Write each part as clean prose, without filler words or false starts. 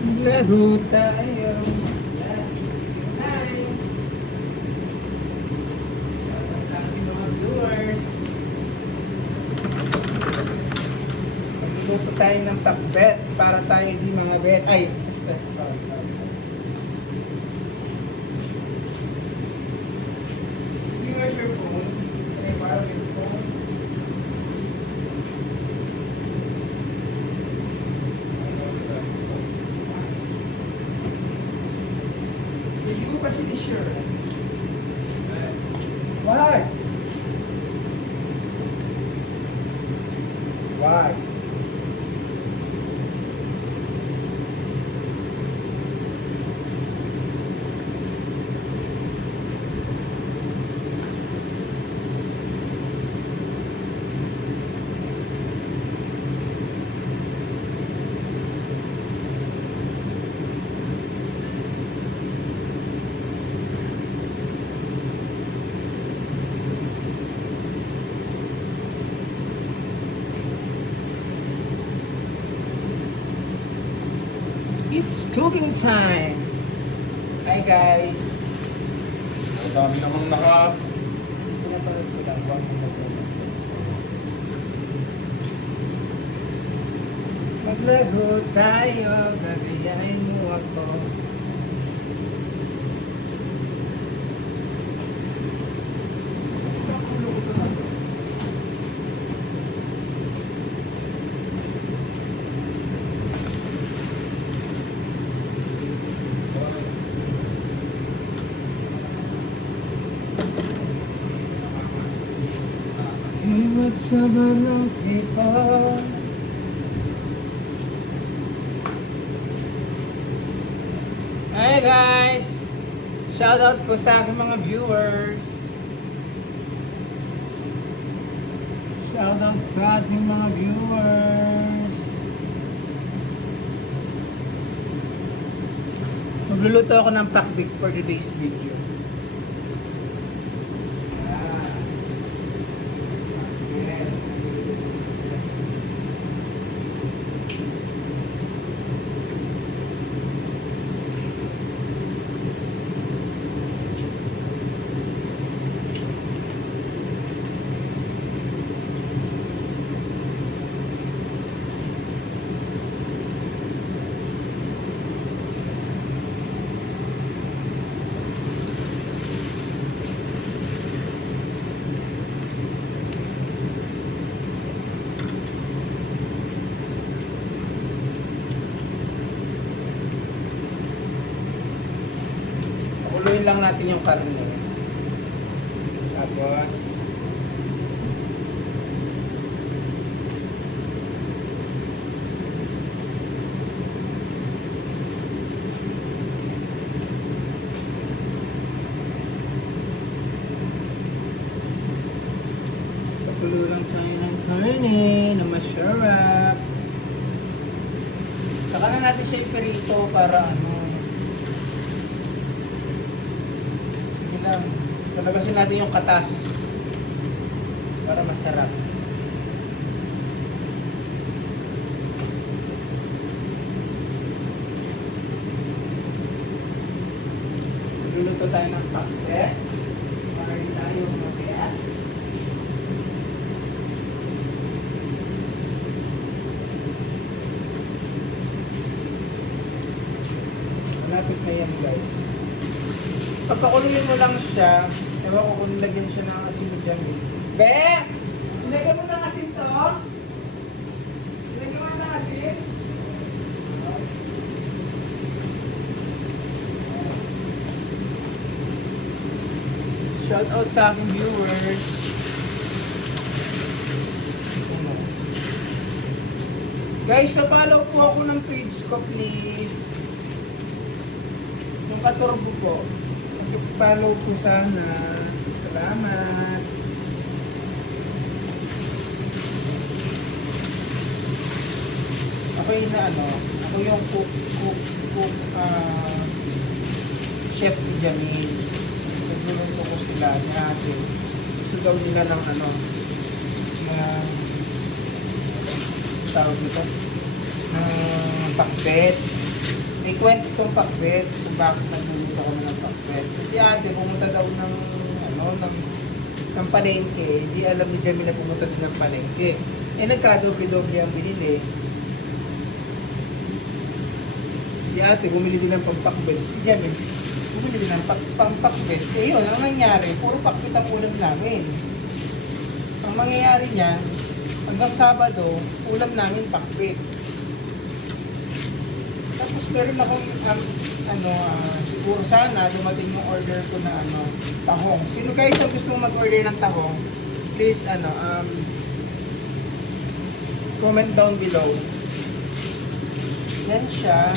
Maglaro tayo. Sa ating mga viewers. Magluto tayo ng pakbet para tayo di mga bet. Ay, sorry. Viewers your phone. Okay, para your phone. Hindi mo kasi di sure. Why? Why? It's cooking time! Hi guys! Ang dami namang naka... Pinapanood ko lang. Huwag mo matulog. Maglaro tayo, gagayahin mo ako. Hey, what's up, hello people? Hi guys! Shoutout po sa aking mga viewers. Shoutout sa ating mga viewers. Magluluto ako ng pakbik for today's video. Pakuluin lang natin yung karne. Tapos pakulo lang tayo ng karne na masarap. Saka na natin siya iperito para ano. Sige lang. Palabasin natin yung katas para masarap. Magluluto tayo ng pakbet para hindi tayo mabiyak. Malapit na yan guys. Papakuluin mo lang siya. Ewan ko kung lagyan siya ng asin dyan. Be! Ilagyan mo ng asin to? Ilagyan mo ng asin? Shout out sa aking viewers. Guys, papalaw po ako ng page ko please. Yung katurbo po. Mag-follow po sana. Salamat. Ako yung ako yung cook, chef Jamil. Nagluluto ko sila natin. Gusto daw nila ng tawag nito, ng pakbet. may kwento itong pakbet kung bakit nagluluto kami ng pakbet. Kasi ate, pumunta daw ng palengke. Hindi alam ni Jamila pumunta din ng palengke. Eh, nagkadoble-doble ang binili. Si ate, bumili din ng pampakbet. Si Jamil, bumili din ng pampakbet. Eh yun, ang nangyari, puro pakbet ang ulam namin. Ang mangyayari niyan, hanggang Sabado, ulam namin pakbet. Tapos meron akong, siguro sana dumating yung order ko na tahong. Sino guys ang gusto mag-order ng tahong? Please, comment down below. Yan siya.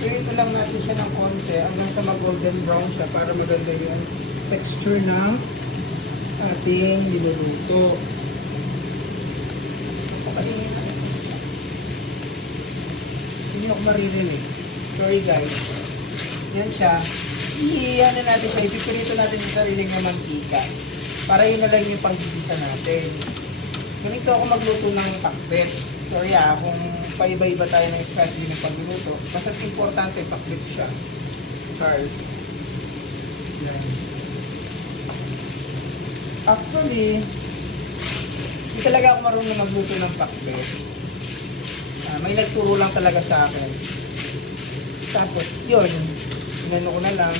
Prito lang natin siya ng konti hanggang sa mag-golden brown siya para maganda yung texture ng ating niluluto. Hindi ako maririnig. Sorry guys. Yan siya. Iyan na natin siya. Ipipirito natin yung sarili ng mantika. Para yun na lang yung panggigisa natin. Ganito ako magluto ng pakbet. Sorry kung paiba-iba tayo ng strategy ng pagluluto. Basta importante, pakbet siya. Cars. Yan. Actually, hindi talaga ako marunong magluto ng pakbet. May nagturo lang talaga sa akin. Tapos, yun. Inano ko na lang,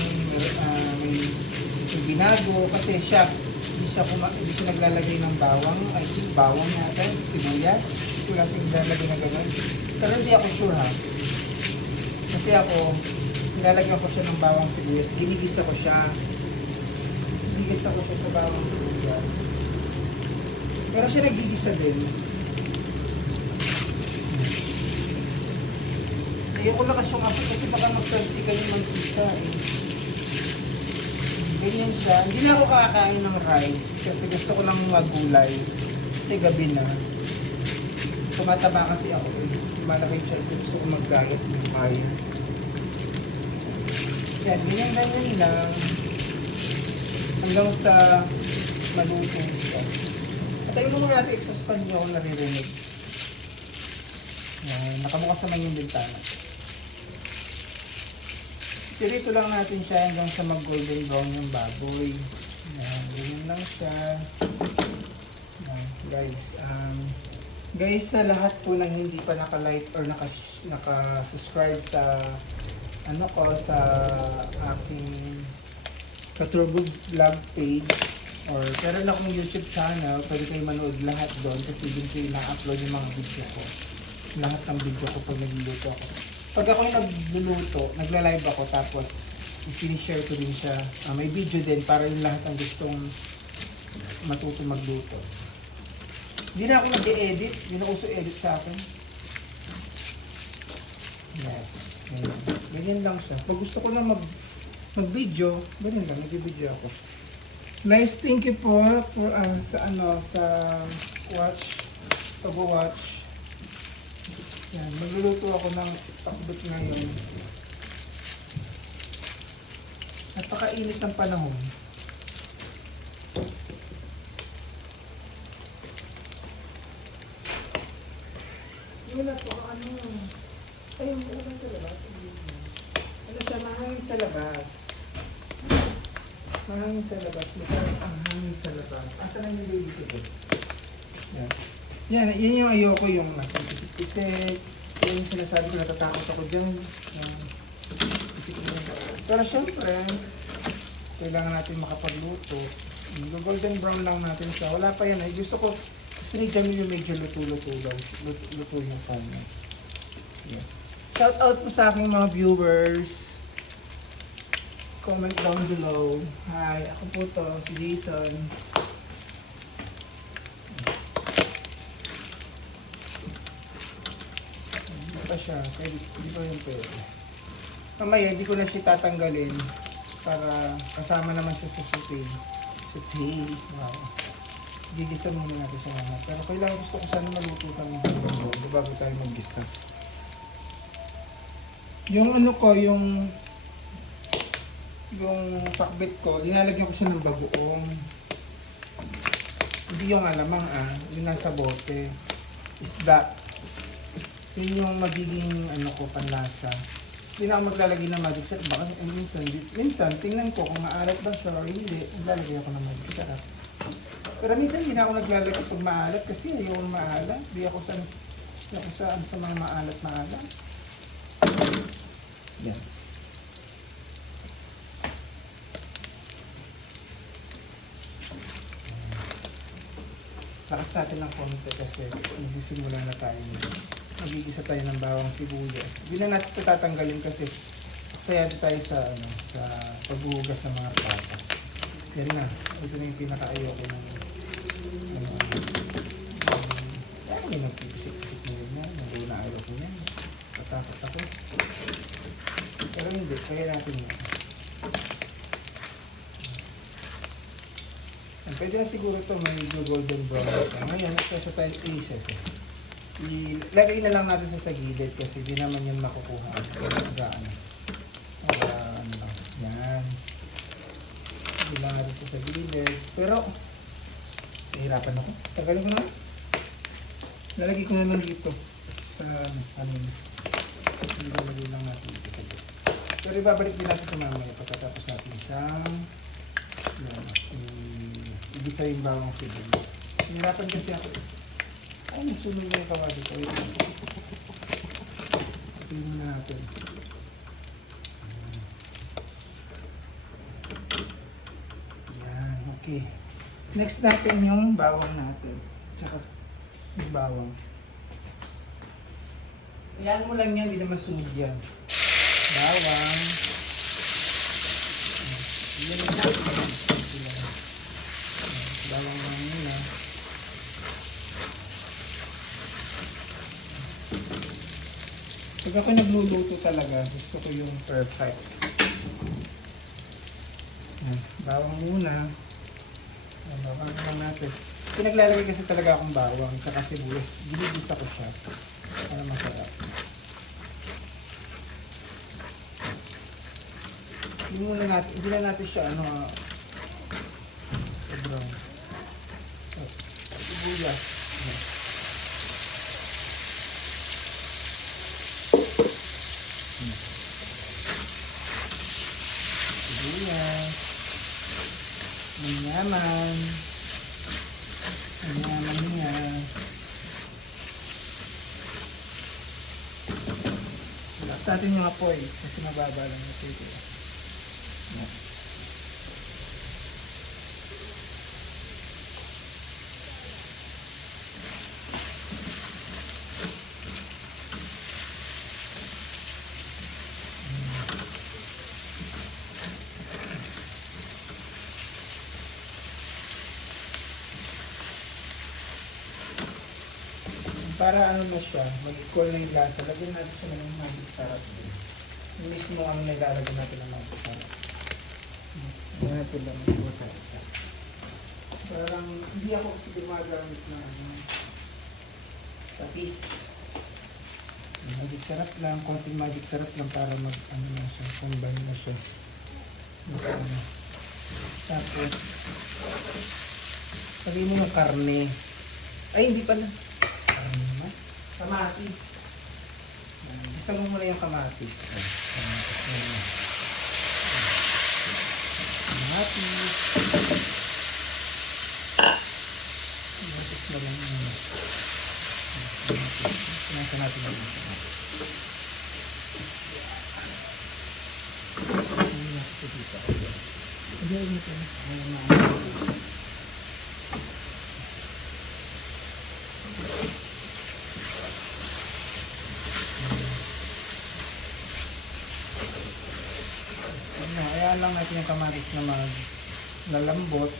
may binago. Kasi siya, hindi siya naglalagay ng bawang. I think bawang yata, sibuyas. Hindi ko lang siya naglalagay na gano'n. Pero hindi ako sure ha. Kasi ako, nilalagyan ko siya ng bawang sibuyas. Ginigisa ko siya. Ginigisa ko siya sa bawang sibuyas. Pero siya nagigisa din. Ayoko na kasi yung apo kasi baka mag-thirsty kayo mantika eh. Ganyan siya. Hindi na ako kakain ng rice kasi gusto ko lang magulay. Kasi gabi na. Tumataba kasi ako eh. Malaki yung siya. Gusto ko mag-diet ng kaya. Yan, ganyan lang. Hanggang sa maluto siya. At ayun naman natin exhaust nyo kung naririnig. Yan, nakabukas naman yung bintana. Tirito lang natin siya hanggang sa mag-golden brown yung baboy. Yan, ganyan lang siya. Yan, guys. Guys, sa lahat po ng hindi pa naka-like or naka-subscribe sa sa aking Katurbo Vlog page or meron akong YouTube channel, pwede kayo manood lahat doon kasi din ko ina-upload yung mga video ko. Lahat ng video ko pag nagluluto ako. Pag ako nagluluto, nagla-live ako tapos i-share ko din siya. May video din para yung lahat ang gustong matuto magluto. Hindi na ako nag-edit, hindi na uso edit sa akin. Yes. Ganyan lang siya. Pag gusto ko na mag-video, ganyan lang, nag-video ako. Nice, thank you po for, sa pag-watch. Yan, magluluto ako ng pakbet ngayon. Napakainit ng panahon. Yun na po, ayun po lang sa labas. Siya, mahangin sa labas. Mahangin sa labas. Masarap ang hangin sa labas. Asa na yung lilito ko? Yan, yan yung ayoko yung isip-isip. Yan yung sinasabi ko, natatakot ako dyan. Pero syempre, kailangan natin makapagluto. Golden brown lang natin siya. Wala pa yan. Gusto ni Jamil yung medyo luto-luto daw. Luto yung kanya. Yeah. Shout out po sa aking mga viewers. Comment down below. Hi, ako po to, si Jason. Pa siya, kaya di ko yung pwede. Mamaya, di ko na siya tatanggalin para kasama naman siya sa sutil. Sutil. Wow. Gigisa muna natin siya naman. Pero kailangan gusto ko sana maluto kami bago tayo mag-gisa. Yung yung pakbet ko, linalagyan ko siya ng bagoong. Hindi yung alamang yung nasa bote. Isda. Yun yung magiging panlasa. Hindi na ako maglalagay ng magic syrup. Baka minsan, tingnan ko kung maalat ba siya o hindi. Maglalagay ako ng magic syrup. Pero minsan hindi na ako naglalagay pag maalat kasi ayaw maalat. Hindi ako saan sa mga maalat. Yan. Takas natin ng konti kasi magsisimula na tayo. Magigisa tayo ng bawang sibuyas. Hindi na natin ito tatanggalin kasi sayado tayo sa paghuhugas ng mga pata. Yan na. Ito na yung pinaka-ayoko ng kaya may nagpipisik-pisik na yun na. Naguna ayoko niyan. Patakot ako. Pero hindi. Kaya natin yan. Pwede na siguro ito medyo golden brown. Ngayon, kasi tayo pieces. Ilagay na lang natin sa gilid kasi di naman yun makukuha. Yan. Ilagay lang natin sa gilid. Pero, nahirapan ako. Tagalin ko na. Lalagay ko na lang dito. Sa ilalagay lang natin dito sa gilid. Pero ibabalik din natin sa mamaya pagkatapos natin siyang igisa yung bawang sibuyas. Nahirapan kasi ako. Ay, nasunog na yung kawali ko. Tingnan muna natin. Yan, okay. Next natin yung bawang natin. Tsaka yung bawang. Ayan mo lang yan, hindi naman sunog yan. Bawang. Yan yung bawang lang muna. Pag ako nagluluto talaga, gusto ko yung perfect. Bawang muna. Bawang lang natin. Pinaglalagay kasi talaga akong bawang saka sibuyas. Ginigisa ko siya para masarap. Hindi na natin siya brown. Sibuyas. Sibuyas. Manyaman. Manyaman niya. Relax natin yung apoy kasi mababa lang ito. Para ano na siya, mag-equal na yung lasa. Lagyan natin siya ng magic sarap din. Yung mismo nilalagyan natin ng magic sarap. Lagyan natin lang ito sa isa. Parang hindi ako kasi gumagamit na tapis. Magic sarap lang, konting magic sarap lang para na siya, combine na siya. Tapos, lagyan mo ng karne. Ay, hindi pala. Kamatis. Isa mo muna yung kamatis. Kamatis. Kamatis na lang yun. Pinasa natin yung kamatis. Hayaan lang natin yung kamatis na lalambot.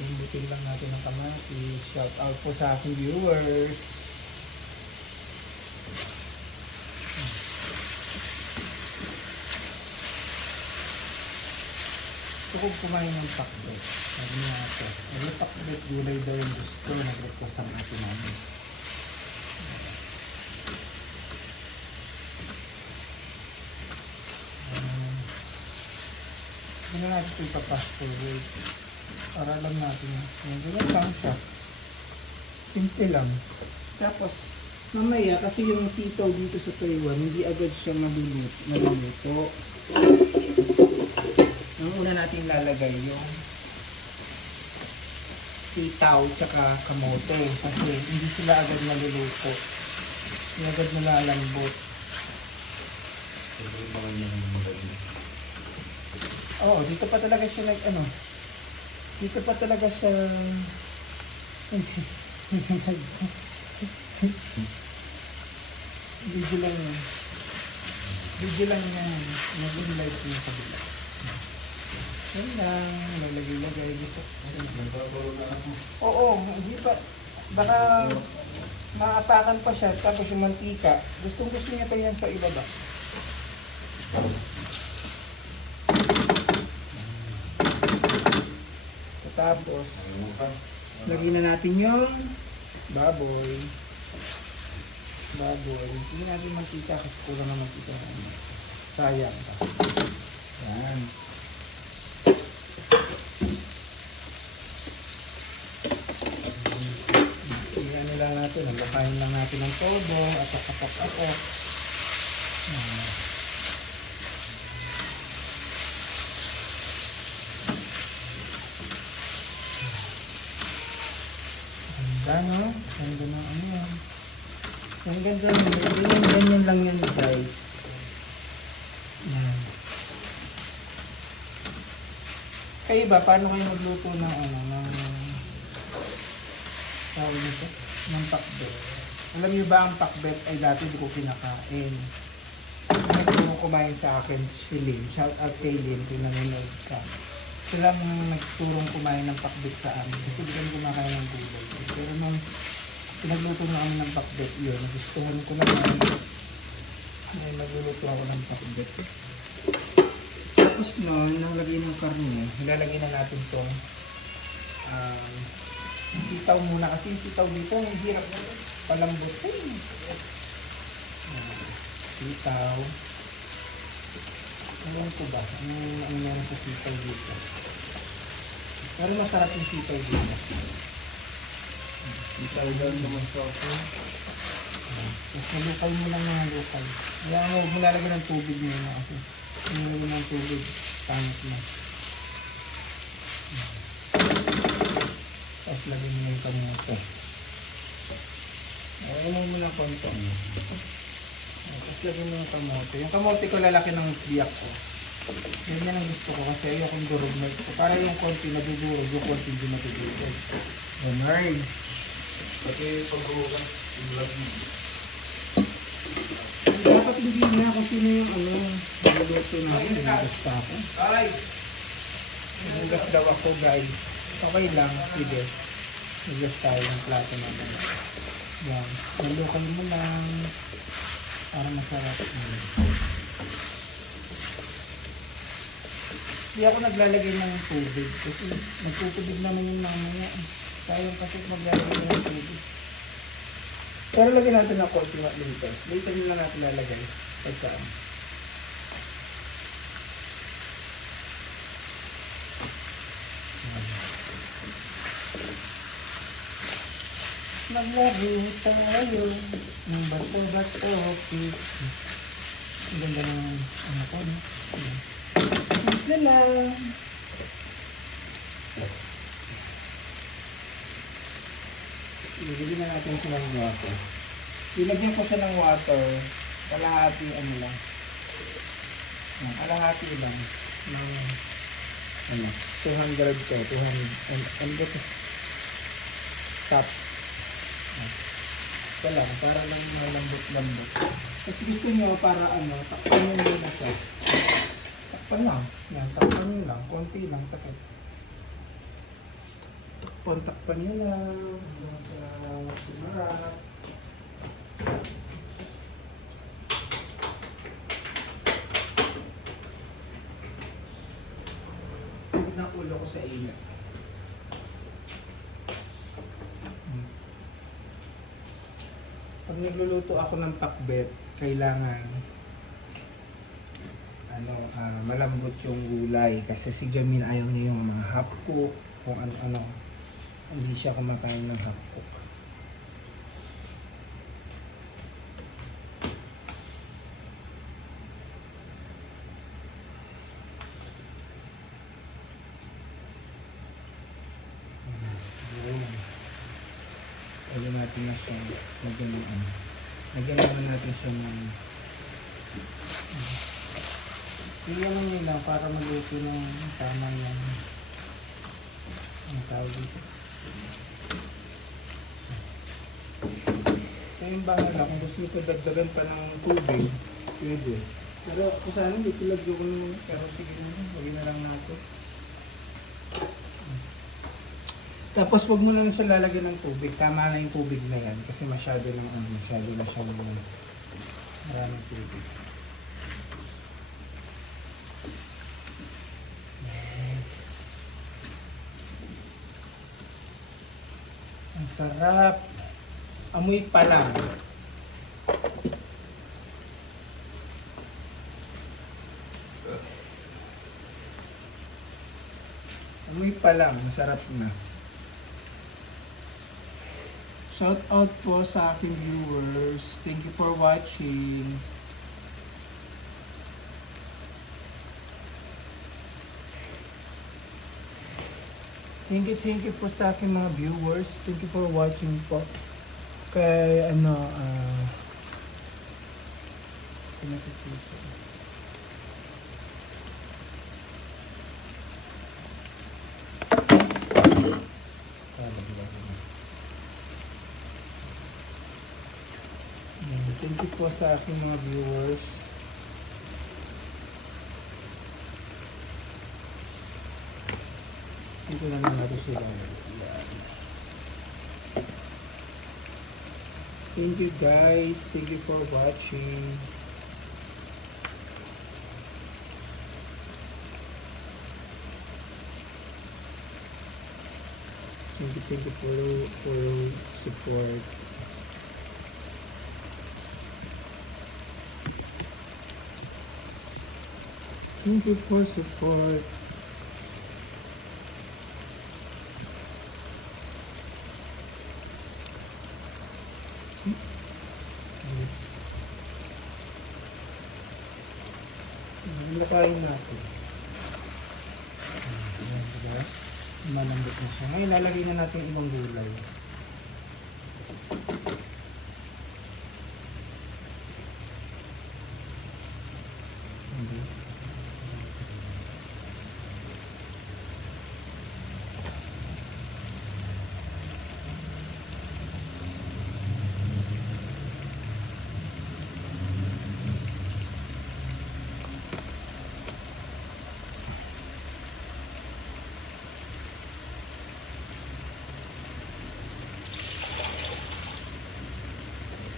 Ibutin lang natin ang kamatis. Shout out po sa aking viewers. Gusto ko kumain ng pakbet. Sabi niya ako, ay pakbet, gulay daw yung gusto. Nag-request ang atin namin. Hindi na natin ito ipapastawid. Para lang natin. Ganyan lang siya. Simple lang. Tapos, Mamaya, kasi yung sitaw dito sa Taiwan, hindi agad siya maluluto. Ang una natin lalagay yung sitaw tsaka kamote. Kasi hindi sila agad maluluto. Hindi agad malalambot. Oo, dito pa talaga siya dito pa talaga siya video lang yan. Video lang yan. Naging live ko yung kabila. Yan lang. Nalagay-lagay. Gusto. Oo, hindi pa. Baka maapakan pa siya. Tapos yung mantika. Gusto niya pa yan sa ibaba. Tapos, lagyan na natin yung baboy. Hindi natin mantika kasi kulang na mantika. Sayang pa. Yan. Iyan lang natin. Nalakayin lang natin ng todo at kapok-kapok. Ganda, no? Ganda ng ano yan. Ang ganda ng ganyan lang yan, guys. Yan. Kayo ba, paano kayo magluto ng tawag nito? Ng pakbet? Alam niyo ba ang pakbet ay dati hindi ko kinakain. Nagturo kumain sa akin si Lynn. Shout out kay Lynn kung nanonood ka. Sila ang nagturong kumain ng pakbet sa amin kasi hindi kami kumakain ng gulay. Pero nung pinagluto na kami ng pakbet yun, nagustuhan ko naman ay magluluto ako ng pakbet. Tapos nun, nang lagay ng karne, ilalagay na natin itong sitaw muna kasi sitaw dito, ang hirap na palambutin. Sitaw. Ewan ko ba? Ano meron sa sitaw dito? Pero masarap yung sitaw dito. Sitaw doon naman sa ako. Tapos nalukay mo lang yung nalukay. Kaya mo, maglalagay ng tubig muna kasi. Nalagay ng tubig. Pangit na. Tapos lagay mo yung kamote. Lagay mo muna konto. Tapos lagay mo yung kamote. Yung kamote ko lalaki ng biyak ko. Yan ang gusto ko kasi ayokong durog na ito. Para yung konti nadudurog, yung konti hindi nadudurog. Ganay. Pati pag-uwan, i-vlog mo. Dapat hindi na kung sino yung niluluto natin. Nagasta ako. Naggas daw ako, guys. Okay lang, sige. Naggas tayo ng plato natin. Yan. Nalukay mo lang. Para masarap. Hindi ako naglalagay ng tubig. Kasi nagtutubig naman yung mamaya. Sayang kasi maglalagay ng tubig. Pero lagyan natin ng konti later. Later nila natin lalagay. Pagkaan. Maglaro tayo ng bato-bato. Ang ganda ng ano ko, no? Simple lang. Ilagyan na natin siya ng water. Ilagyan ko siya ng water. Kalahati ano lang. Kalahati lang. Ng 200 to. 200. Ano ba ito? Top. Ito lang. Para lang malambot-lambot. Kasi gusto nyo para takpan nyo muna siya. Takpan lang. Yan, takpan nyo lang. Konti lang. Takpan. Takpan nyo lang. Hanggang sa sumarap. Tugod ng ulo ko sa inyo. Pag nagluluto ako ng pakbet, kailangan malambot yung gulay kasi si Jamin ayaw niya yung mga hapko kung ano-ano. Hindi siya kumakain ng hapko. Lagyan natin na siya. Lagyan naman natin siya ng iyan lang nila para maluto ng tama yan. Ang tawag dito. Ito yung bahala. Kung gusto nyo dagdagan pa ng tubig, pwede. Pero kung sana hindi tulagyo ko naman. Pero sige naman, huwag na lang natin. Tapos huwag mo na lang siya lalagyan ng tubig. Tama na yung tubig na yan. Kasi masyado na siya maraming tubig. Ang sarap. Amoy pa lang. Amoy pa lang. Masarap na. Shout out po sa aking viewers. Thank you for watching. Thank you po sa aking mga viewers. Thank you for watching po. Kay thank you po sa aking mga viewers. Ito na lang natin sila. Thank you guys. Thank you for watching. Thank you for support. Thank you for support. Nakain natin. Ayan, diba? Malambot na siya. Ngayon, lalagay na natin ibang gulay.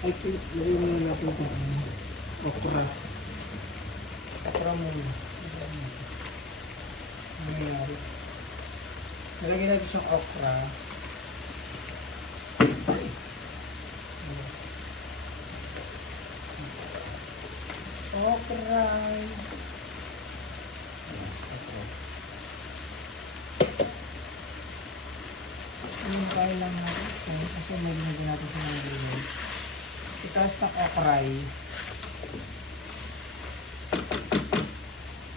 Ay, lagay mo na natin ito. Okra. Okra muna. Ano nangyari? Nalagay natin siyang okra. Okra. Ano kaya lang natin ito? Kasi nagiging natin siya ng gulay. Itaas ng okray.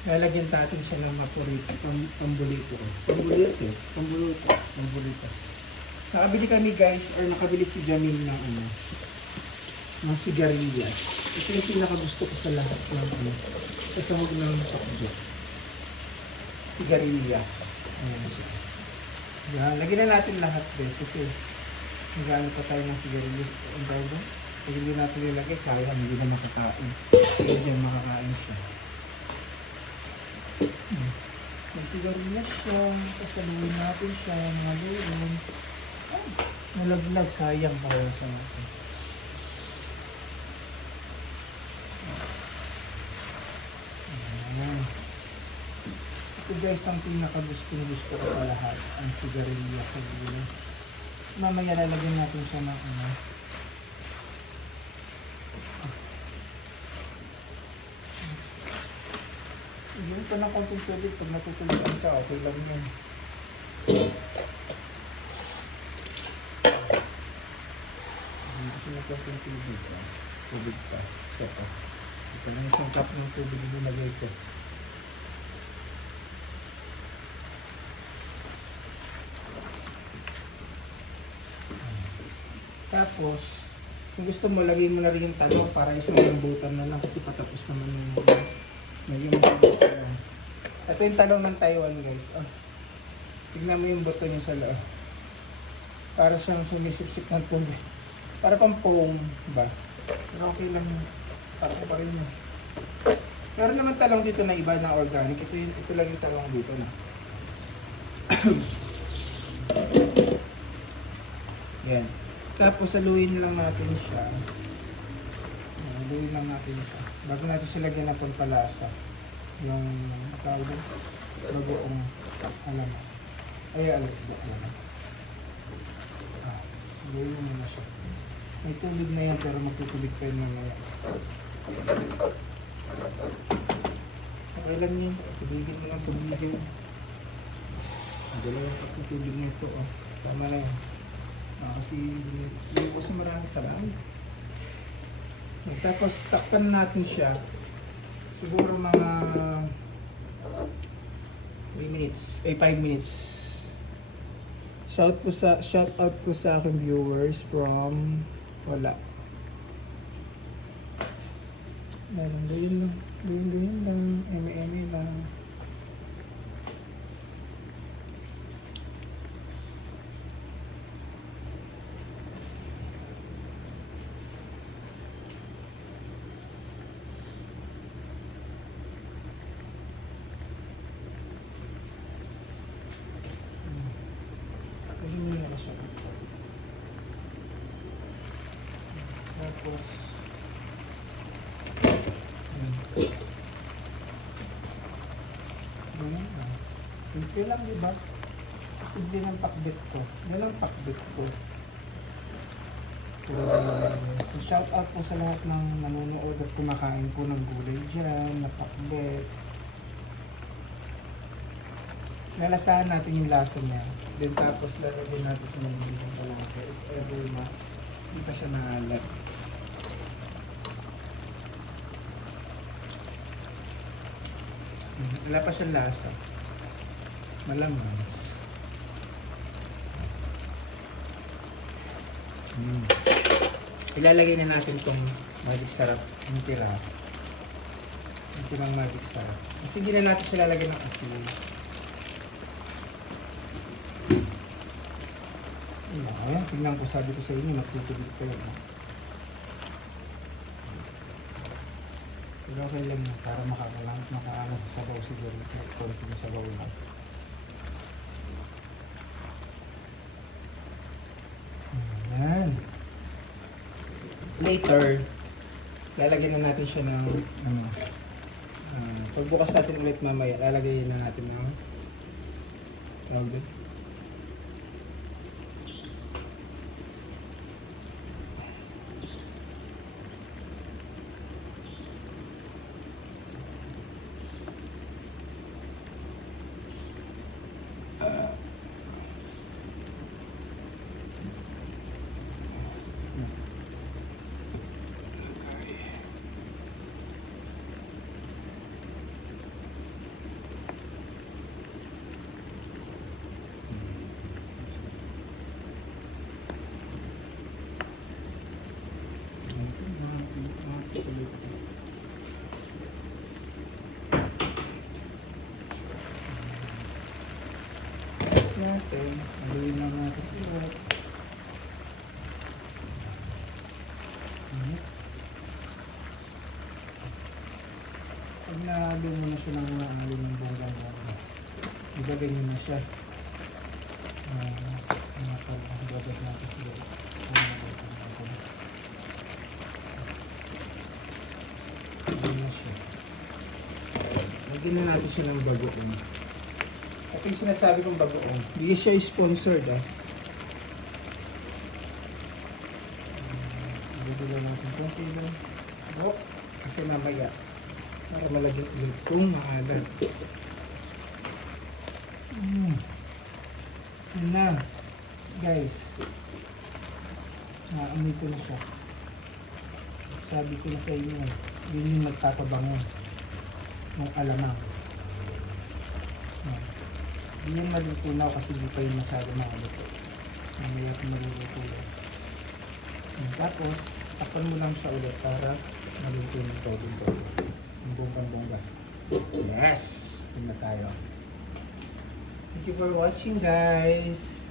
Lalagyan natin siya ng mapurito, pambulito. Pambulito. Nakabili kami guys, or nakabili si Jamil ng sigarilyas. Ito yung pinakagusto ko sa lahat ng kasahog ng sakdo. Sigarilyas. Ayan siya. Yan, lagyan na natin lahat guys, kasi nagano pa tayo ng sigarilyas. Ang tawag ba? Pag hindi natin nilagay, sayang, hindi na makakain. Kaya dyan makakain siya. May sigarilyas siya. Kasaluhin natin siya. Maluhin. Nalaglag, sayang para sa natin. Ayan. Ito guys, ang pinakagusto ko sa lahat. Ang sigarilyas sa gulay. Mamaya lalagyan natin siya ng Iyon pa ng konting tubig pag natutulugan ka, okay lang yan. Gusto na konting tubig pa. Tubig pa. Isa pa. Ito lang isang cup ng tubig na nilagay ko. Tapos, kung gusto mo, lagay mo na rin yung talong para isang lambutan na lang kasi patapos naman yung medyo masarap yan. Ito yung talong ng Taiwan guys. Oh. Tignan mo yung buto niya sa loob. Para siyang sumisipsip ng tubig. Para pang foam ba? Pero okay lang yun. Para ko pa rin yun. Meron naman talong dito na iba na organic. Ito lang yung talong dito na. Yan. Tapos saluin lang natin siya. Saluin lang natin siya. Bago natin siya lagyan ng pampalasa. Yung tawag doon. Bagoong alam. Ay, alam. Saluin mo muna siya. May tubig na yan pero magtutubig pa yun mamaya. Okay lang yun. Tubigin mo lang tubigin. Dalawang cup ng tubig na ito. Oh. Tama na yun. Kasi hindi ko sa marami sarang. Tapos takpan natin siya. Siguro mga 3 minutes. 5 minutes. Shout out po sa aking viewers from wala. Meron ganyan lang. Ganyan lang. Eme lang. Kasi hindi na siya. Tapos ganyan lang. Simple lang, diba? Simple ng pakbet ko. Yan ang pakbet ko. So shout out po sa lahat ng nanonood at kumakain po ng gulay dyan, na pakbet. Lalasahan natin yung lasa niya. Then tapos lalagyan natin sa mga ibang palasa. If ever na, hindi pa siya naalat. Wala pa siyang lasa. Malamang. Ilalagay na natin itong magic sarap. Yung tira. Yung tirang magic sarap. Kasi hindi na natin siya lalagyan ng asin. Ayan, tingnan ko, sabi ko sa inyo, magtutubig kayo. Pero okay lang na, para makaalam sa sabaw siguro. Konting sabaw lang. Ayan. Later, lalagyan na natin siya ng pagbukas natin ulit mamaya, lalagyan na natin ng tawag doon. Natin, haluin lang natin ulit. Pag nahalo mo na siya ng mga alin ng bonggang-bongga, ibagay nyo na siya. Mga pag-ibagay natin siya. Ibagay na siya. Lagyan na natin siya ng bagoong. Ito yung sinasabi kong bagoong. Hindi siya sponsored Bibigyan natin konti lang. Kasi mamaya para malagyan ulit kung maalat. Yan na. Guys. Naamoy ko na siya. Sabi ko na sa inyo. Yun yung magtatabango ng alamang. Hindi yung malutunaw kasi hindi pa yung masyado maluto. Mamaya kung maluluto yan. Tapos, takpan mo lang siya ulit para maluto ng todo-todo. Ang bonggang-bongga. Yes! Yun na tayo. Thank you for watching, guys.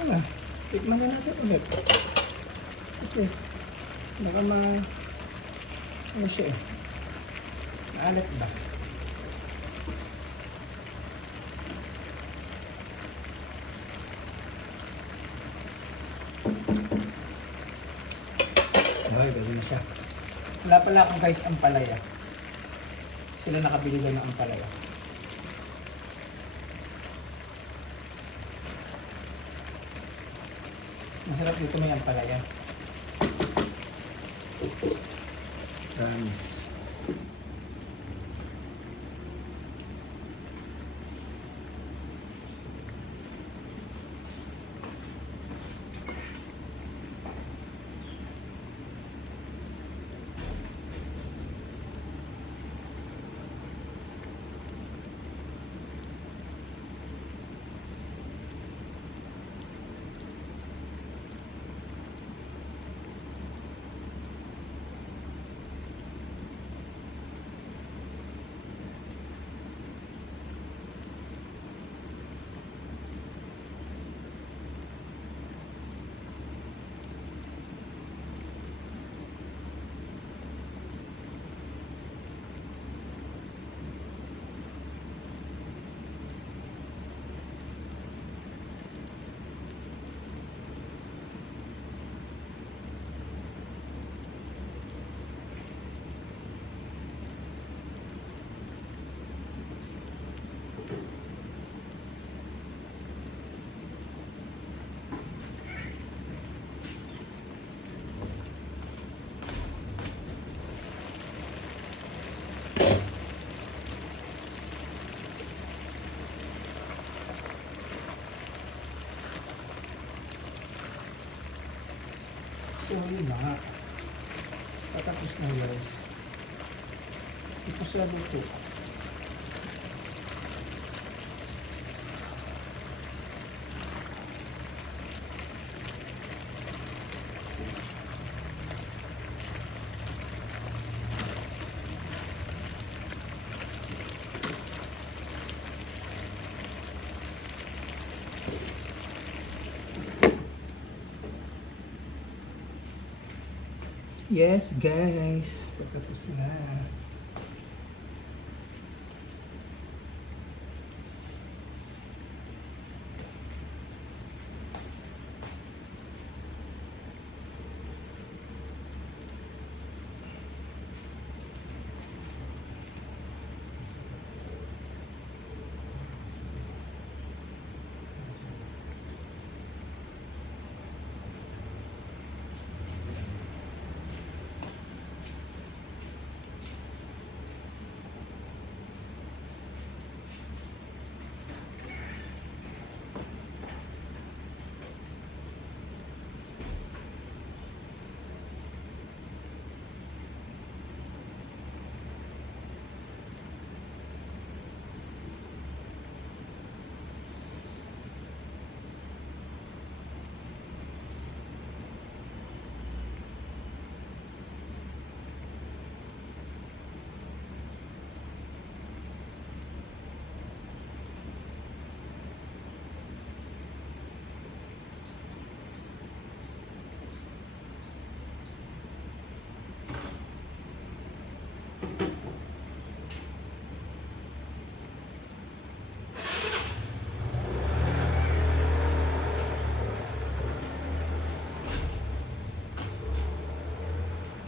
Wala. Tikman na natin ulit. Kasi, baka ano siya eh. Maalat ba? Okay, gawin na siya. Wala pala akong guys ampalaya. Sila nakabili lang ng ampalaya. Masarap dito may ampalaya. Promise. So yun na nga. Patapos na guys. Ito sa luto. Yes guys, patapos na.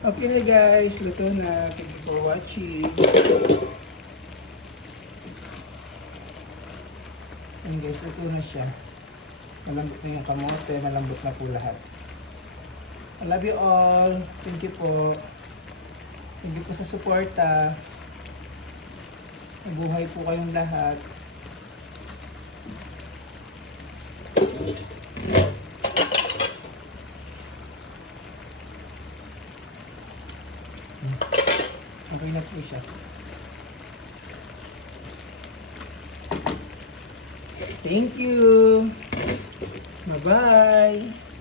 Okay na guys, luto na. Thank you for watching. Ayan guys, luto na siya. Malambot na yung kamote, malambot na po lahat. I love you all. Thank you po. Thank you po sa suporta. Mabuhay po kayong lahat. Okay na po siya. Thank you. Bye-bye.